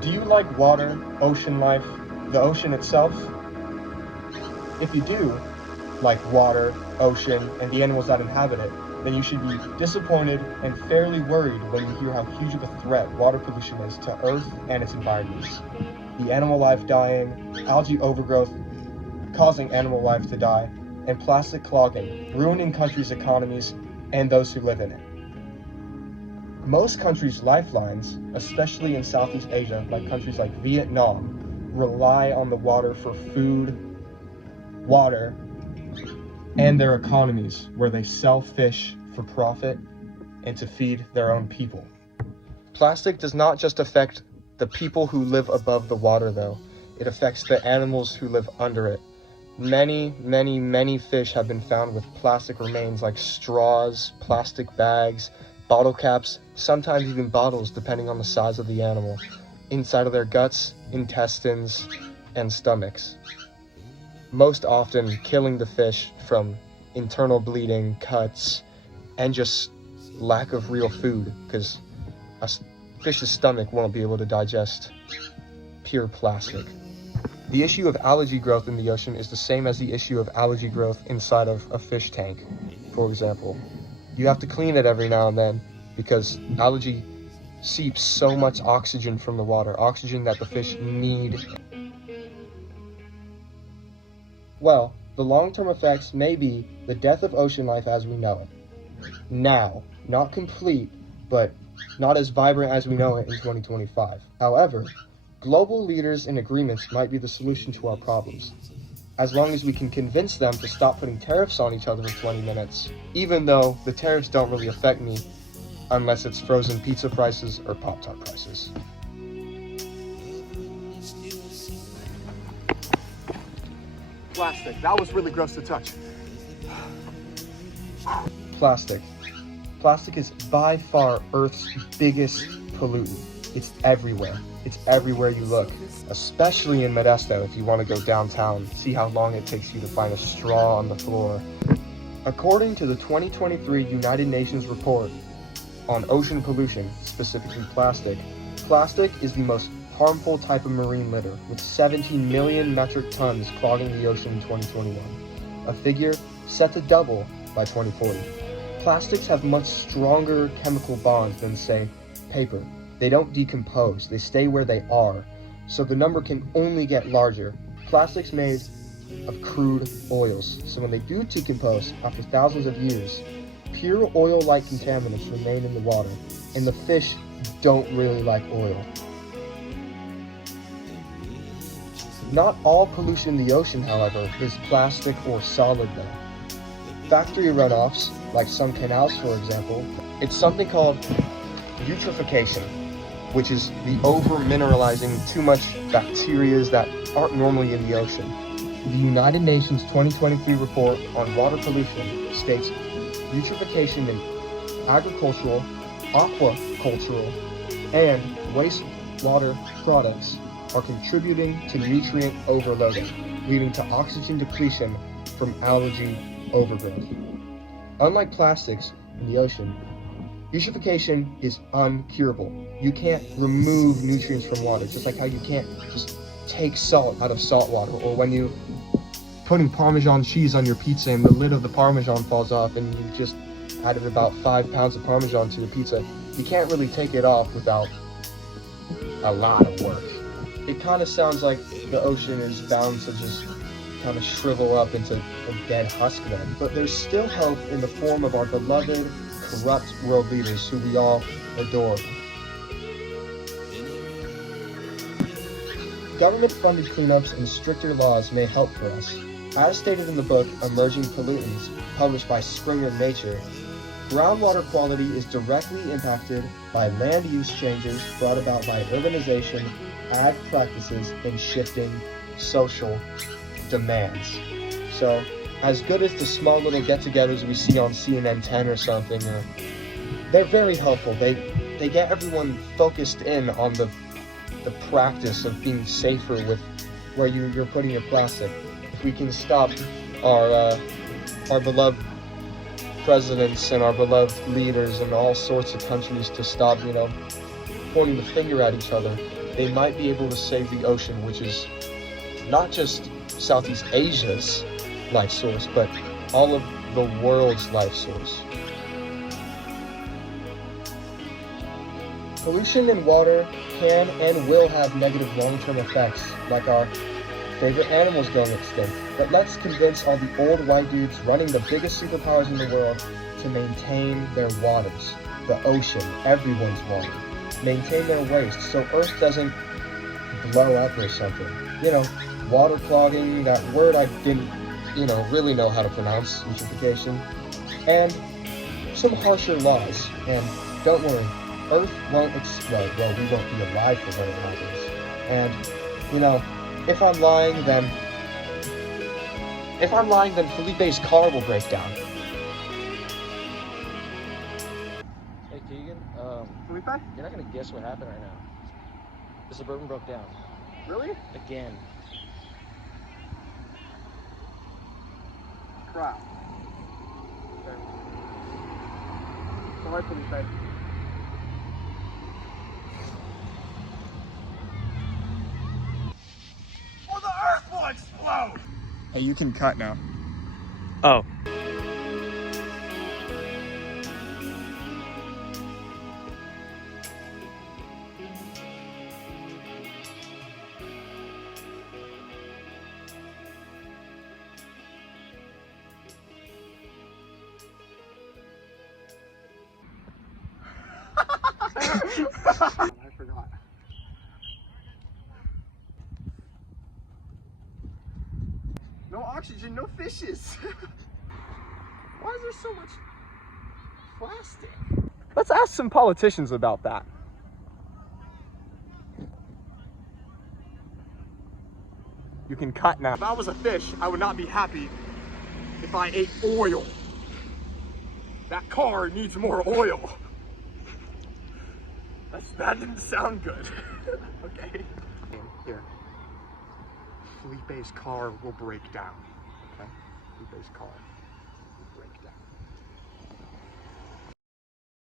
Do you like water, ocean life, the ocean itself? If you do like water, ocean, and the animals that inhabit it, then you should be disappointed and fairly worried when you hear how huge of a threat water pollution is to Earth and its environment. The animal life dying, algae overgrowth causing animal life to die, and plastic clogging, ruining countries' economies and those who live in it. Most countries' lifelines, especially in Southeast Asia, like countries like Vietnam, rely on the water for food, water, and their economies, where they sell fish for profit and to feed their own people. Plastic does not just affect the people who live above the water, though. It affects the animals who live under it. Many fish have been found with plastic remains like straws, plastic bags, bottle caps, sometimes even bottles depending on the size of the animal, inside of their guts, intestines, and stomachs. Most often killing the fish from internal bleeding, cuts, and just lack of real food, because a fish's stomach won't be able to digest pure plastic. The issue of algae growth in the ocean is the same as the issue of algae growth inside of a fish tank, for example. You have to clean it every now and then because algae seeps so much oxygen from the water, oxygen that the fish need. Well, the long-term effects may be the death of ocean life as we know it. Now, not complete, but not as vibrant as we know it in 2025. However, global leaders and agreements might be the solution to our problems, as long as we can convince them to stop putting tariffs on each other in 20 minutes, even though the tariffs don't really affect me unless it's frozen pizza prices or Pop-Tart prices. Plastic. That was really gross to touch. Plastic. Plastic is by far Earth's biggest pollutant. It's everywhere. It's everywhere you look, especially in Modesto if you want to go downtown. See how long it takes you to find a straw on the floor. According to the 2023 United Nations report on ocean pollution, specifically plastic, plastic is the most harmful type of marine litter, with 17 million metric tons clogging the ocean in 2021, a figure set to double by 2040. Plastics have much stronger chemical bonds than, say, paper. They don't decompose, they stay where they are, so the number can only get larger. Plastics made of crude oils, so when they do decompose after thousands of years, pure oil-like contaminants remain in the water, and the fish don't really like oil. Not all pollution in the ocean, however, is plastic or solid though. Factory runoffs, like some canals for example, it's something called eutrophication, which is the over-mineralizing too much bacteria that aren't normally in the ocean. The United Nations 2023 report on water pollution states eutrophication in agricultural, aquacultural, and wastewater products are contributing to nutrient overloading, leading to oxygen depletion from algae overgrowth. Unlike plastics in the ocean, eutrophication is uncurable. You can't remove nutrients from water, just like how you can't just take salt out of salt water, or when you putting Parmesan cheese on your pizza and the lid of the Parmesan falls off and you just added about 5 pounds of Parmesan to your pizza. You can't really take it off without a lot of work. It kind of sounds like the ocean is bound to just kind of shrivel up into a dead husk then. But there's still hope in the form of our beloved, corrupt world leaders who we all adore. Government-funded cleanups and stricter laws may help for us. As stated in the book Emerging Pollutants, published by Springer Nature, groundwater quality is directly impacted by land use changes brought about by urbanization, ag practices, and shifting social demands. So, as good as the small little get-togethers we see on CNN 10 or something, they're very helpful. They get everyone focused in on the practice of being safer with where you're putting your plastic. If we can stop our beloved presidents and our beloved leaders in all sorts of countries to stop, pointing the finger at each other, they might be able to save the ocean, which is not just Southeast Asia's life source, but all of the world's life source. Pollution in water can and will have negative long-term effects, like our favorite animals going extinct. But let's convince all the old white dudes running the biggest superpowers in the world to maintain their waters, the ocean, everyone's water. Maintain their waste so Earth doesn't blow up or something. You know, water clogging, that word I didn't, really know how to pronounce, eutrophication. And some harsher laws. And don't worry, Earth won't explode. Well, we won't be alive for when it happens. And, if I'm lying, then Felipe's car will break down. Hey Keegan, Felipe? you're not gonna guess what happened right now. The Suburban broke down. Really? Again. Crap. Okay. Sorry, Felipe. Or the Earth will explode! Hey, you can cut now. Oh. I forgot. No oxygen, no fishes. Why is there so much plastic? Let's ask some politicians about that. You can cut now. If I was a fish, I would not be happy if I ate oil. That car needs more oil. That didn't sound good. Okay. Here. Felipe's car will break down. Okay? Felipe's car.